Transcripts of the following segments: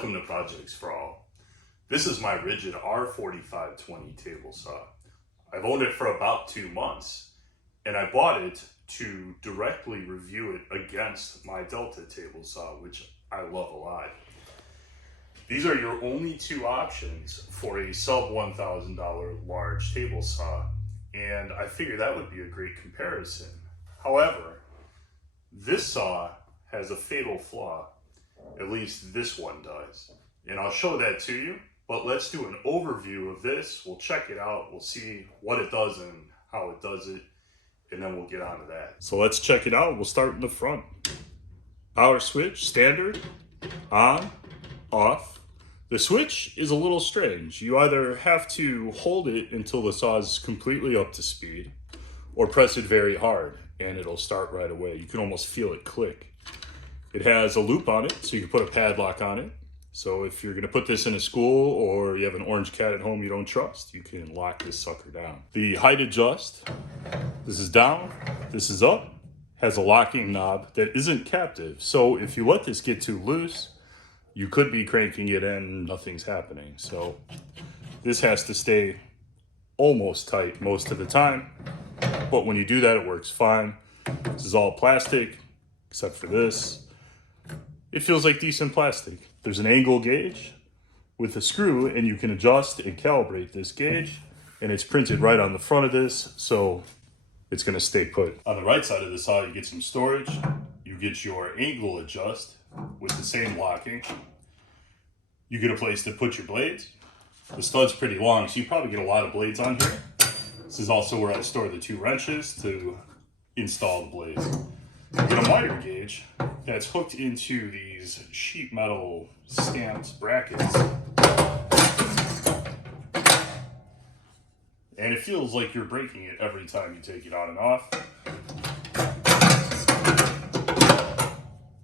Welcome to Projects for All. This is my Ridgid R4520 table saw. I've owned it for about 2 months, and I bought it to directly review it against my Delta table saw, which I love a lot. These are your only two options for a sub $1,000 large table saw, and I figured that would be a great comparison. However, this saw has a fatal flaw. At least this one does. And I'll show that to you, but let's do an overview of this. We'll check it out. We'll see what it does and how it does it, and then we'll get on to that. So let's check it out. We'll start in the front. Power switch, standard, on, off. The switch is a little strange. You either have to hold it until the saw is completely up to speed, or press it very hard and it'll start right away. You can almost feel it click. It has a loop on it, so you can put a padlock on it. So if you're gonna put this in a school or you have an orange cat at home you don't trust, you can lock this sucker down. The height adjust, this is down, this is up, has a locking knob that isn't captive. So if you let this get too loose, you could be cranking it in, nothing's happening. So this has to stay almost tight most of the time. But when you do that, it works fine. This is all plastic, except for this. It feels like decent plastic. There's an angle gauge with a screw, and you can adjust and calibrate this gauge, and it's printed right on the front of this, so it's gonna stay put. On the right side of the saw, you get some storage. You get your angle adjust with the same locking. You get a place to put your blades. The stud's pretty long, so you probably get a lot of blades on here. This is also where I store the 2 wrenches to install the blades. You get a miter gauge that's hooked into these sheet metal stamped brackets. And it feels like you're breaking it every time you take it on and off.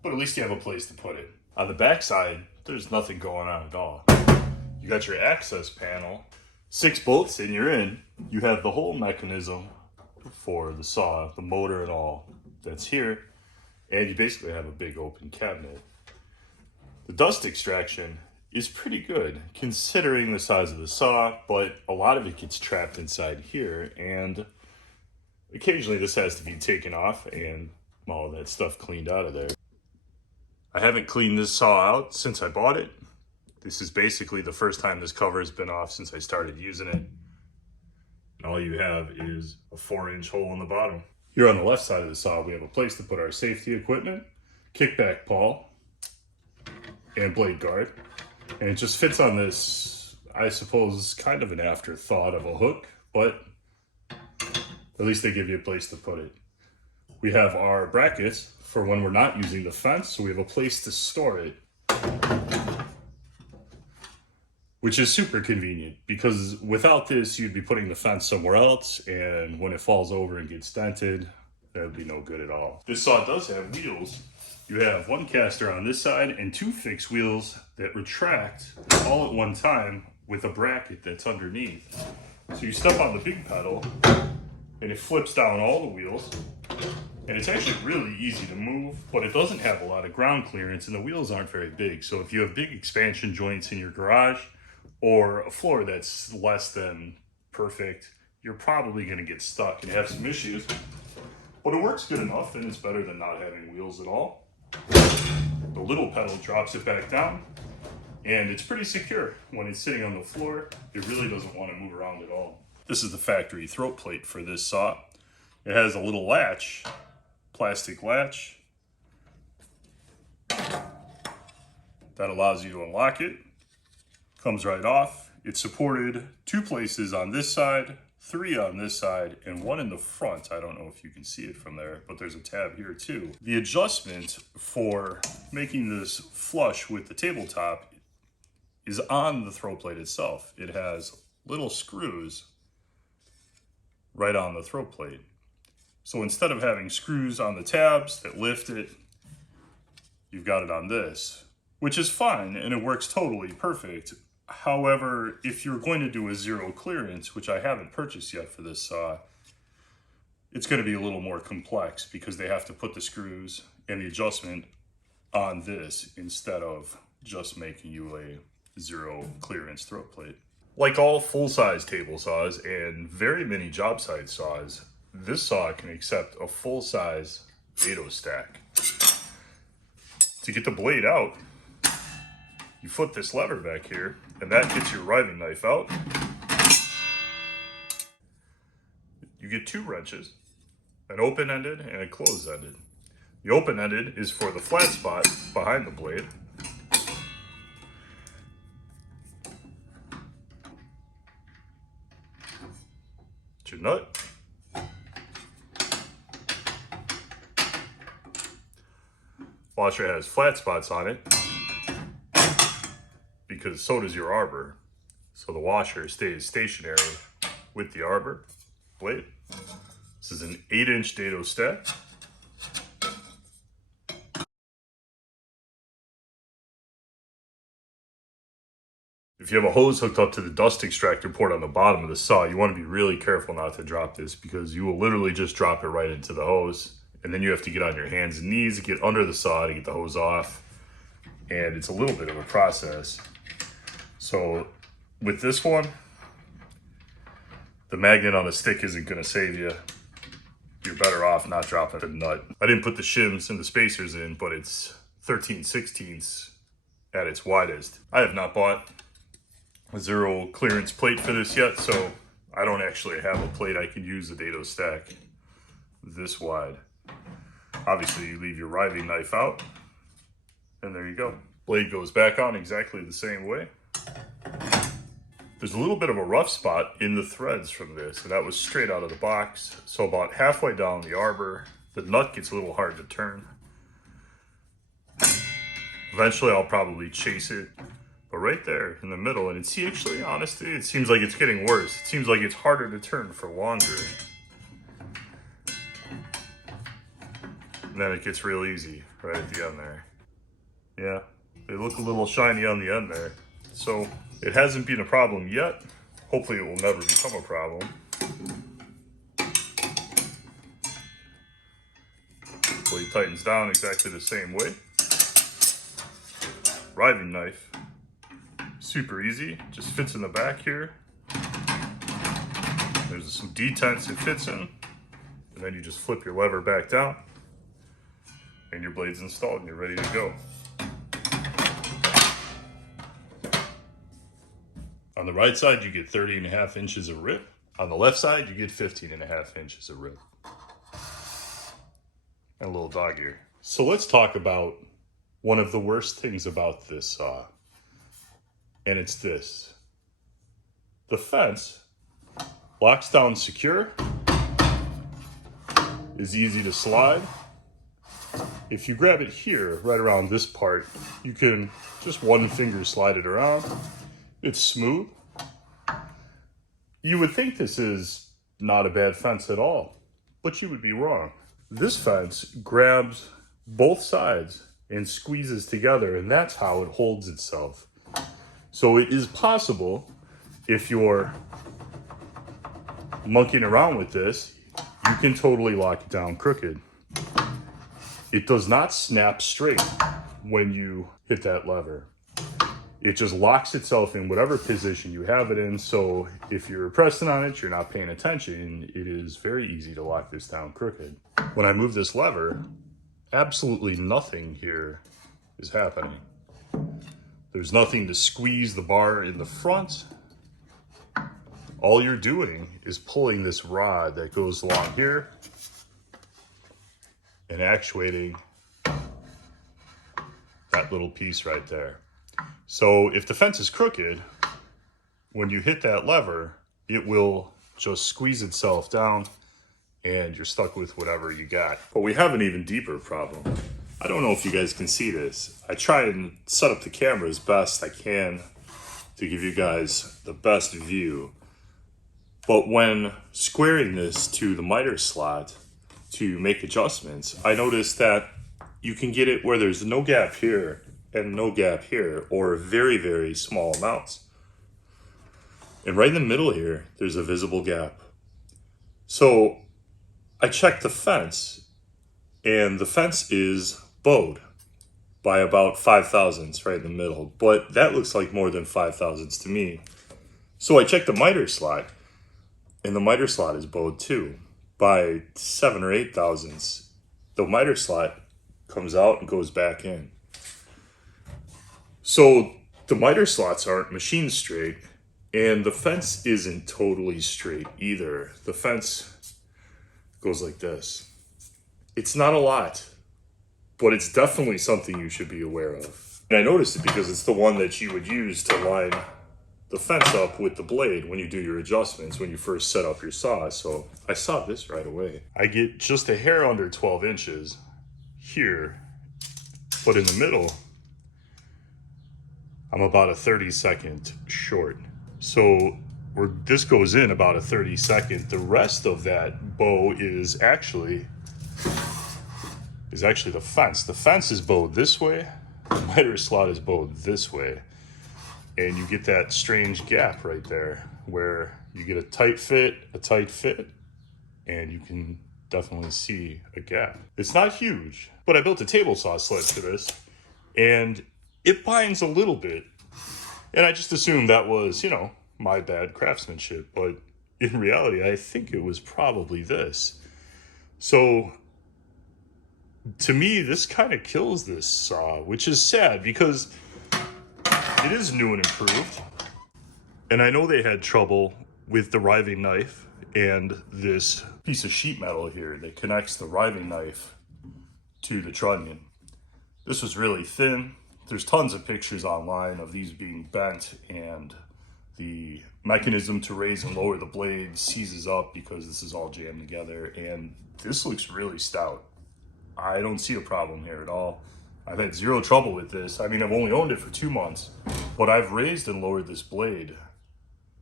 But at least you have a place to put it. On the back side, there's nothing going on at all. You got your access panel, 6 bolts, and you're in. You have the whole mechanism for the saw, the motor and all that's here, and you basically have a big open cabinet. The dust extraction is pretty good considering the size of the saw, but a lot of it gets trapped inside here, and occasionally this has to be taken off and all that stuff cleaned out of there. I haven't cleaned this saw out since I bought it. This is basically the first time this cover has been off since I started using it. And all you have is a 4-inch hole in the bottom. Here on the left side of the saw, we have a place to put our safety equipment, kickback pawl, and blade guard. And it just fits on this, I suppose, kind of an afterthought of a hook, but at least they give you a place to put it. We have our brackets for when we're not using the fence, so we have a place to store it, which is super convenient because without this, you'd be putting the fence somewhere else, and when it falls over and gets dented, that would be no good at all. This saw does have wheels. You have 1 caster on this side and 2 fixed wheels that retract all at one time with a bracket that's underneath. So you step on the big pedal and it flips down all the wheels, and it's actually really easy to move, but it doesn't have a lot of ground clearance and the wheels aren't very big. So if you have big expansion joints in your garage, or a floor that's less than perfect, you're probably going to get stuck and have some issues. But it works good enough, and it's better than not having wheels at all. The little pedal drops it back down, and it's pretty secure. When it's sitting on the floor, it really doesn't want to move around at all. This is the factory throat plate for this saw. It has a little latch, plastic latch, that allows you to unlock it. Comes right off. It's supported 2 places on this side, 3 on this side, and 1 in the front. I don't know if you can see it from there, but there's a tab here too. The adjustment for making this flush with the tabletop is on the throat plate itself. It has little screws right on the throat plate. So instead of having screws on the tabs that lift it, you've got it on this, which is fine, and it works totally perfect. However, if you're going to do a 0 clearance, which I haven't purchased yet for this saw, it's going to be a little more complex because they have to put the screws and the adjustment on this instead of just making you a 0 clearance throat plate. Like all full-size table saws and very many job site saws, this saw can accept a full-size dado stack. To get the blade out, you flip this lever back here, and that gets your riving knife out. You get 2 wrenches, an open-ended and a closed-ended. The open-ended is for the flat spot behind the blade. It's your nut. Washer has flat spots on it because so does your arbor. So the washer stays stationary with the arbor blade. This is an 8-inch dado stack. If you have a hose hooked up to the dust extractor port on the bottom of the saw, you want to be really careful not to drop this because you will literally just drop it right into the hose. And then you have to get on your hands and knees, get under the saw to get the hose off. And it's a little bit of a process. So with this one, the magnet on the stick isn't going to save you. You're better off not dropping the nut. I didn't put the shims and the spacers in, but it's 13/16 at its widest. I have not bought a 0 clearance plate for this yet, so I don't actually have a plate I can use a dado stack this wide. Obviously, you leave your riving knife out, and there you go. Blade goes back on exactly the same way. There's a little bit of a rough spot in the threads from this, and that was straight out of the box. So about halfway down the arbor, the nut gets a little hard to turn. Eventually, I'll probably chase it, but right there in the middle, and it's actually, honestly, it seems like it's getting worse. It seems like it's harder to turn for longer. And then it gets real easy right at the end there. Yeah, they look a little shiny on the end there. So it hasn't been a problem yet. Hopefully it will never become a problem. Blade tightens down exactly the same way. Riving knife, super easy, just fits in the back here. There's some detents it fits in, and then you just flip your lever back down, and your blade's installed and you're ready to go. On the right side, you get 30.5 inches of rip. On the left side, you get 15.5 inches of rip. And a little dog ear. So let's talk about one of the worst things about this saw. And it's this. The fence locks down secure, is easy to slide. If you grab it here, right around this part, you can just one finger slide it around. It's smooth. You would think this is not a bad fence at all, but you would be wrong. This fence grabs both sides and squeezes together, and that's how it holds itself. So it is possible, if you're monkeying around with this, you can totally lock it down crooked. It does not snap straight when you hit that lever. It just locks itself in whatever position you have it in, so if you're pressing on it, you're not paying attention, it is very easy to lock this down crooked. When I move this lever, absolutely nothing here is happening. There's nothing to squeeze the bar in the front. All you're doing is pulling this rod that goes along here and actuating that little piece right there. So if the fence is crooked, when you hit that lever, it will just squeeze itself down and you're stuck with whatever you got. But we have an even deeper problem. I don't know if you guys can see this. I try and set up the camera as best I can to give you guys the best view. But when squaring this to the miter slot to make adjustments, I noticed that you can get it where there's no gap here and no gap here, or very, very small amounts. And right in the middle here, there's a visible gap. So I checked the fence, and the fence is bowed by about 5 thousandths right in the middle, but that looks like more than 5 thousandths to me. So I checked the miter slot, and the miter slot is bowed too by 7 or 8 thousandths. The miter slot comes out and goes back in. So the miter slots aren't machined straight, and the fence isn't totally straight either. The fence goes like this. It's not a lot, but it's definitely something you should be aware of. And I noticed it because it's the one that you would use to line the fence up with the blade when you do your adjustments, when you first set up your saw. So I saw this right away. I get just a hair under 12 inches here, but in the middle, I'm about a 32nd short. So where this goes in about a 32nd, the rest of that bow is actually the fence. The fence is bowed this way, the miter slot is bowed this way. And you get that strange gap right there where you get a tight fit, and you can definitely see a gap. It's not huge, but I built a table saw sled for this, and it binds a little bit. And I just assumed that was, you know, my bad craftsmanship, but in reality, I think it was probably this. So to me, this kind of kills this saw, which is sad because it is new and improved. And I know they had trouble with the riving knife and this piece of sheet metal here that connects the riving knife to the trunnion. This was really thin. There's tons of pictures online of these being bent, and the mechanism to raise and lower the blade seizes up because this is all jammed together, and this looks really stout. I don't see a problem here at all. I've had zero trouble with this. I mean, I've only owned it for 2 months, but I've raised and lowered this blade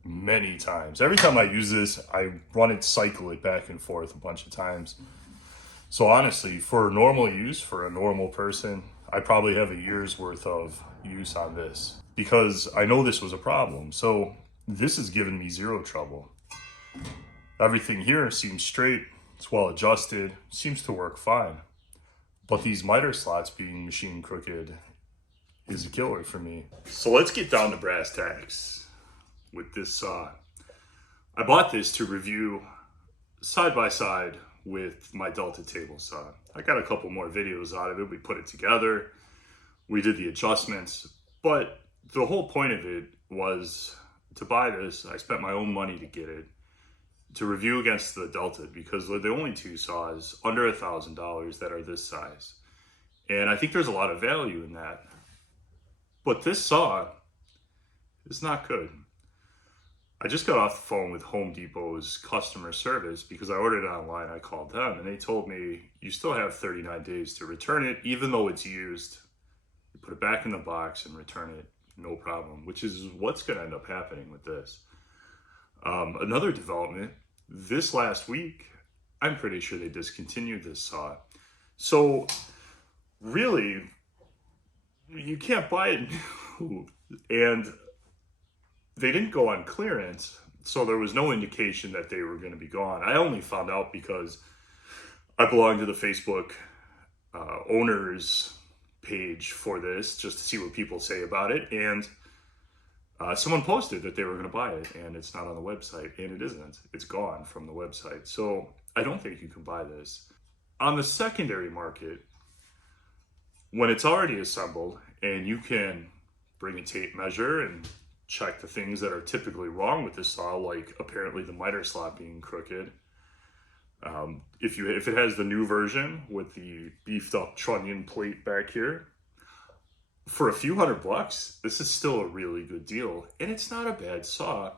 many times. Every time I use this, I run it, cycle it back and forth a bunch of times. So honestly, for normal use, for a normal person, I probably have a year's worth of use on this because I know this was a problem. So this has given me zero trouble. Everything here seems straight, it's well adjusted, seems to work fine. But these miter slots being machined crooked is a killer for me. So let's get down to brass tacks with this saw. I bought this to review side by side with my Delta table saw. I got a couple more videos out of it. We put it together, we did the adjustments, but the whole point of it was to buy this. I spent my own money to get it, to review against the Delta, because they're the only two saws under $1,000 that are this size. And I think there's a lot of value in that. But this saw is not good. I just got off the phone with Home Depot's customer service because I ordered it online. I called them and they told me you still have 39 days to return it, even though it's used. You put it back in the box and return it, no problem, which is what's going to end up happening with this. Another development, this last week, I'm pretty sure they discontinued this saw. So really, you can't buy it new. And they didn't go on clearance, so there was no indication that they were going to be gone. I only found out because I belong to the Facebook owners page for this, just to see what people say about it. And someone posted that they were going to buy it, and it's not on the website, and it isn't. It's gone from the website. So I don't think you can buy this. On the secondary market, when it's already assembled and you can bring a tape measure and check the things that are typically wrong with this saw, like apparently the miter slot being crooked. If it has the new version with the beefed up trunnion plate back here, for a few $100, this is still a really good deal, and it's not a bad saw.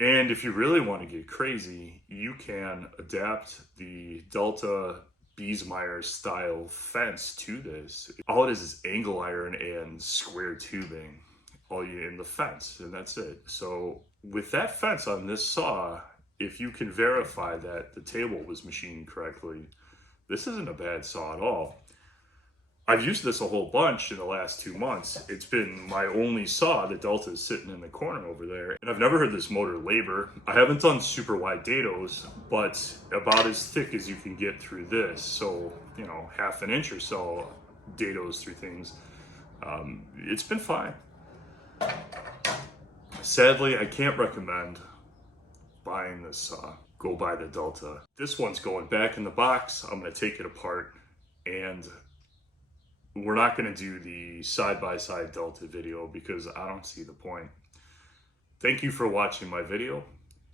And if you really want to get crazy, you can adapt the Delta Biesmeyer style fence to this. All it is angle iron and square tubing all you in the fence, and that's it. So with that fence on this saw, if you can verify that the table was machined correctly, this isn't a bad saw at all. I've used this a whole bunch in the last 2 months. It's been my only saw. The Delta is sitting in the corner over there, and I've never heard this motor labor. I haven't done super wide dados, but about as thick as you can get through this. So, you know, half an inch or so. dados through things. It's been fine. Sadly, I can't recommend buying this saw. Go buy the Delta. This one's going back in the box. I'm gonna take it apart, and we're not gonna do the side-by-side Delta video because I don't see the point. Thank you for watching my video.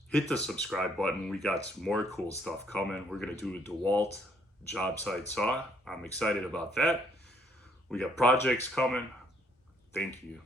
Hit the subscribe button. We got some more cool stuff coming. We're gonna do a DeWalt job site saw. I'm excited about that. We got projects coming. Thank you.